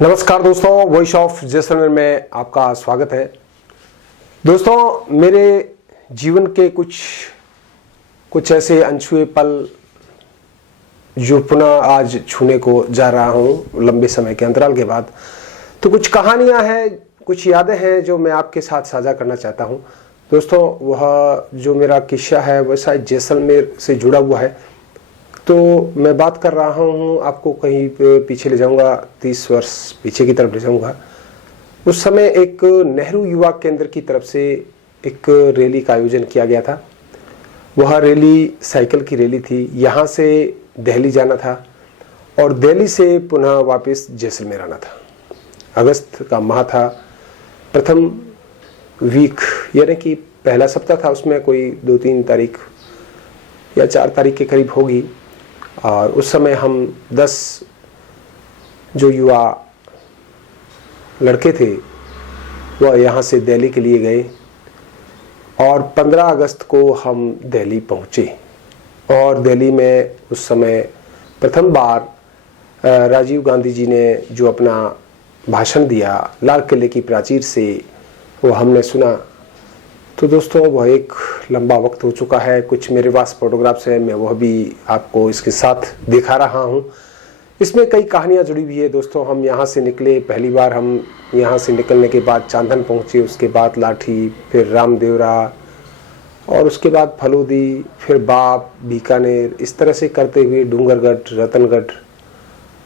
नमस्कार दोस्तों, voice of Jaisalmer में आपका स्वागत है। दोस्तों, मेरे जीवन के कुछ ऐसे अनछुए पल जो पुनः आज छूने को जा रहा हूं लंबे समय के अंतराल के बाद। तो कुछ कहानियां हैं, कुछ यादें हैं जो मैं आपके साथ साझा करना चाहता हूं। दोस्तों, वह जो मेरा किस्सा है वह शायद जैसलमेर से जुड़ा हुआ है। तो मैं बात कर रहा हूँ, आपको कहीं पीछे ले जाऊंगा, 30 वर्ष पीछे की तरफ ले जाऊंगा। उस समय एक नेहरू युवा केंद्र की तरफ से एक रैली का आयोजन किया गया था। वह रैली साइकिल की रैली थी। यहाँ से दिल्ली जाना था और दिल्ली से पुनः वापस जैसलमेर आना था। अगस्त का माह था, प्रथम वीक यानी कि पहला सप्ताह था। उसमें कोई 2-3 तारीख या 4 तारीख के करीब होगी। और उस समय हम 10 जो युवा लड़के थे वह यहाँ से दिल्ली के लिए गए और 15 अगस्त को हम दिल्ली पहुँचे। और दिल्ली में उस समय प्रथम बार राजीव गांधी जी ने जो अपना भाषण दिया लाल किले की प्राचीर से, वो हमने सुना। तो दोस्तों, वह एक लंबा वक्त हो चुका है। कुछ मेरे पास फोटोग्राफ्स हैं, मैं वह भी आपको इसके साथ दिखा रहा हूं। इसमें कई कहानियां जुड़ी हुई है। दोस्तों, हम यहां से निकले, पहली बार हम यहां से निकलने के बाद चांदन पहुंचे, उसके बाद लाठी, फिर रामदेवरा और उसके बाद फलोदी, फिर बाप, बीकानेर, इस तरह से करते हुए डूंगरगढ़, रतनगढ़,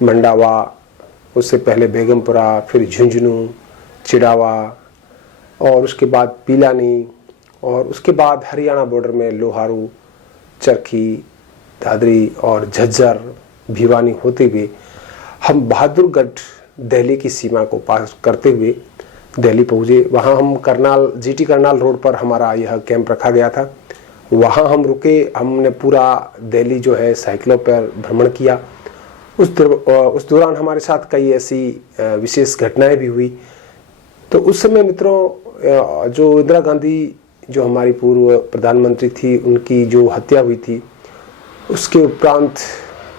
मंडावा, उससे पहले बेगमपुरा, फिर झुंझुनू, चिड़ावा और उसके बाद पीलानी और उसके बाद हरियाणा बॉर्डर में लोहारू, चरखी, दादरी और झज्जर, भिवानी होते हुए हम बहादुरगढ़ दिल्ली की सीमा को पार करते हुए दिल्ली पहुँचे। वहाँ हम करनाल, जीटी करनाल रोड पर हमारा यह कैंप रखा गया था। वहाँ हम रुके। हमने पूरा दिल्ली जो है साइकिलों पर भ्रमण किया। उस दौरान हमारे साथ कई ऐसी विशेष घटनाएं भी हुई। तो उस समय मित्रों, जो इंदिरा गांधी जो हमारी पूर्व प्रधानमंत्री थी, उनकी जो हत्या हुई थी, उसके उपरांत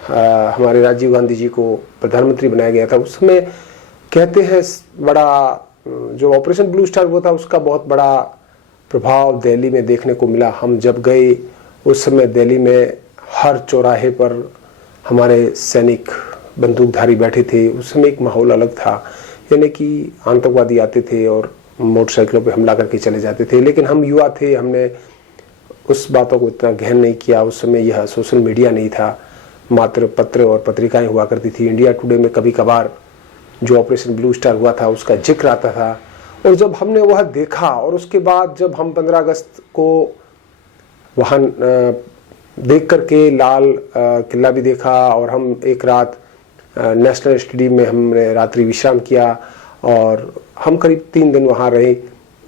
हमारे राजीव गांधी जी को प्रधानमंत्री बनाया गया था। उस समय कहते हैं बड़ा जो ऑपरेशन ब्लू स्टार हुआ था, उसका बहुत बड़ा प्रभाव दिल्ली में देखने को मिला। हम जब गए उस समय दिल्ली में हर चौराहे पर हमारे सैनिक बंदूकधारी बैठे थे। उस समय एक माहौल अलग था, यानी कि आतंकवादी आते थे और मोटरसाइकिलों पे हमला करके चले जाते थे। लेकिन हम युवा थे, हमने उस बातों को इतना गहन नहीं किया। उस समय यह सोशल मीडिया नहीं था, मात्र पत्र और पत्रिकाएं हुआ करती थी। इंडिया टुडे में कभी कभार जो ऑपरेशन ब्लू स्टार हुआ था उसका जिक्र आता था। और जब हमने वह देखा और उसके बाद जब हम 15 अगस्त को वहाँ देख करके लाल किला भी देखा और हम एक रात नेशनल स्टेडियम में हमने रात्रि विश्राम किया और हम करीब 3 दिन वहाँ रहे।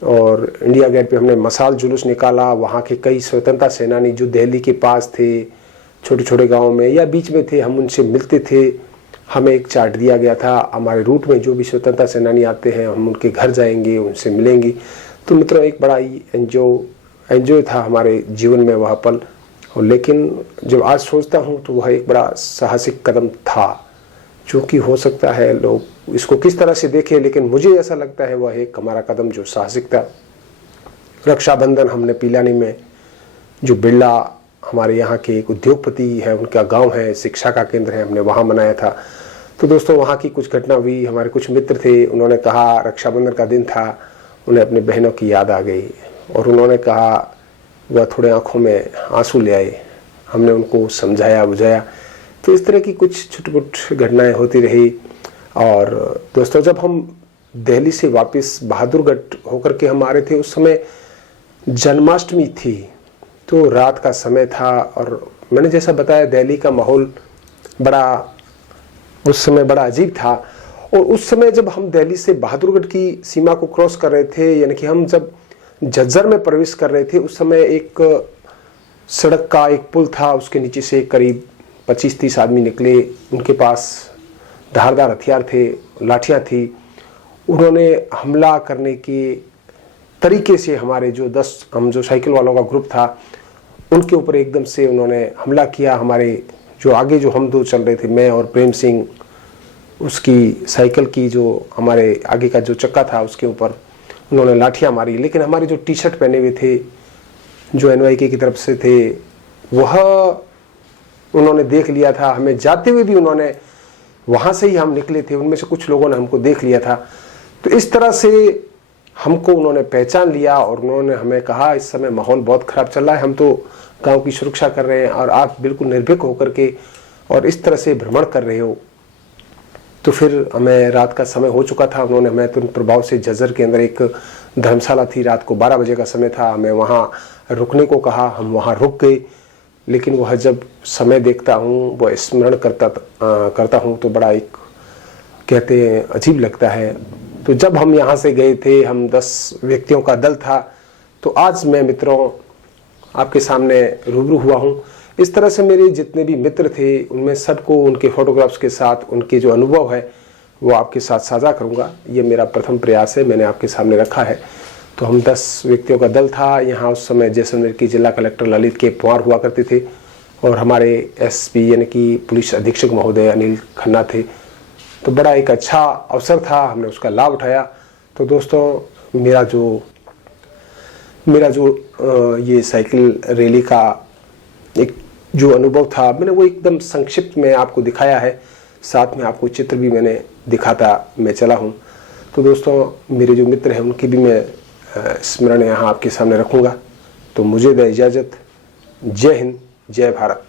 और इंडिया गेट पे हमने मसाल जुलूस निकाला। वहाँ के कई स्वतंत्रता सेनानी जो दिल्ली के पास थे, छोटे छोटे गाँव में या बीच में थे, हम उनसे मिलते थे। हमें एक चार्ट दिया गया था, हमारे रूट में जो भी स्वतंत्रता सेनानी आते हैं हम उनके घर जाएंगे, उनसे मिलेंगे। तो मित्रों, एक बड़ा ही एंजॉय था हमारे जीवन में वह पल। और लेकिन जब आज सोचता हूँ तो वह एक बड़ा साहसिक कदम था, जो कि हो सकता है लोग इसको किस तरह से देखें, लेकिन मुझे ऐसा लगता है वह एक हमारा कदम जो साहसिक था। रक्षाबंधन हमने पीलानी में, जो बिरला हमारे यहाँ के एक उद्योगपति है, उनका गांव है, शिक्षा का केंद्र है, हमने वहाँ मनाया था। तो दोस्तों, वहाँ की कुछ घटना हुई। हमारे कुछ मित्र थे, उन्होंने कहा, रक्षाबंधन का दिन था, उन्हें अपनी बहनों की याद आ गई और उन्होंने कहा, वह थोड़े आंखों में आंसू ले आए। हमने उनको समझाया बुझाया। तो इस तरह की कुछ छुटपुट घटनाएं होती रही। और दोस्तों, जब हम दिल्ली से वापस बहादुरगढ़ होकर के हम आ रहे थे, उस समय जन्माष्टमी थी। तो रात का समय था और मैंने जैसा बताया, दिल्ली का माहौल उस समय बड़ा अजीब था। और उस समय जब हम दिल्ली से बहादुरगढ़ की सीमा को क्रॉस कर रहे थे, यानी कि हम जब झज्जर में प्रवेश कर रहे थे, उस समय एक सड़क का एक पुल था, उसके नीचे से करीब 25-30 आदमी निकले। उनके पास धारदार हथियार थे, लाठियां थी। उन्होंने हमला करने के तरीके से हमारे जो साइकिल वालों का ग्रुप था उनके ऊपर एकदम से उन्होंने हमला किया। हमारे जो आगे जो हम दो चल रहे थे, मैं और प्रेम सिंह, उसकी साइकिल की जो हमारे आगे का जो चक्का था उसके ऊपर उन्होंने लाठियां मारी। लेकिन हमारे जो टी शर्ट पहने हुए थे जो NYK की तरफ से थे वह उन्होंने देख लिया था। हमें जाते हुए भी उन्होंने, वहाँ से ही हम निकले थे, उनमें से कुछ लोगों ने हमको देख लिया था। तो इस तरह से हमको उन्होंने पहचान लिया और उन्होंने हमें कहा इस समय माहौल बहुत ख़राब चल रहा है, हम तो गांव की सुरक्षा कर रहे हैं और आप बिल्कुल निर्भीक होकर के और इस तरह से भ्रमण कर रहे हो। तो फिर हमें रात का समय हो चुका था। उन्होंने हमें तुरंत प्रभाव से झज्जर के अंदर एक धर्मशाला थी, रात को 12 बजे का समय था, हमें वहाँ रुकने को कहा। हम वहाँ रुक गए। लेकिन वह जब समय देखता हूँ, वह स्मरण करता हूँ तो बड़ा एक कहते हैं अजीब लगता है। तो जब हम यहाँ से गए थे, हम 10 व्यक्तियों का दल था। तो आज मैं मित्रों आपके सामने रूबरू हुआ हूँ। इस तरह से मेरे जितने भी मित्र थे उनमें सबको उनके फोटोग्राफ्स के साथ उनके जो अनुभव है वो आपके साथ साझा करूँगा। ये मेरा प्रथम प्रयास है, मैंने आपके सामने रखा है। तो हम 10 व्यक्तियों का दल था। यहाँ उस समय जैसलमेर की जिला कलेक्टर ललित के पंवार हुआ करते थे और हमारे SP यानी कि पुलिस अधीक्षक महोदय अनिल खन्ना थे। तो बड़ा एक अच्छा अवसर था, हमने उसका लाभ उठाया। तो दोस्तों मेरा जो ये साइकिल रैली का एक जो अनुभव था मैंने वो एकदम संक्षिप्त में आपको दिखाया है, साथ में आपको चित्र भी मैंने दिखाता मैं चला हूँ। तो दोस्तों मेरे जो मित्र हैं उनकी भी मैं स्मरण यहाँ आपके सामने रखूँगा। तो मुझे दे इजाज़त। जय हिंद, जय भारत।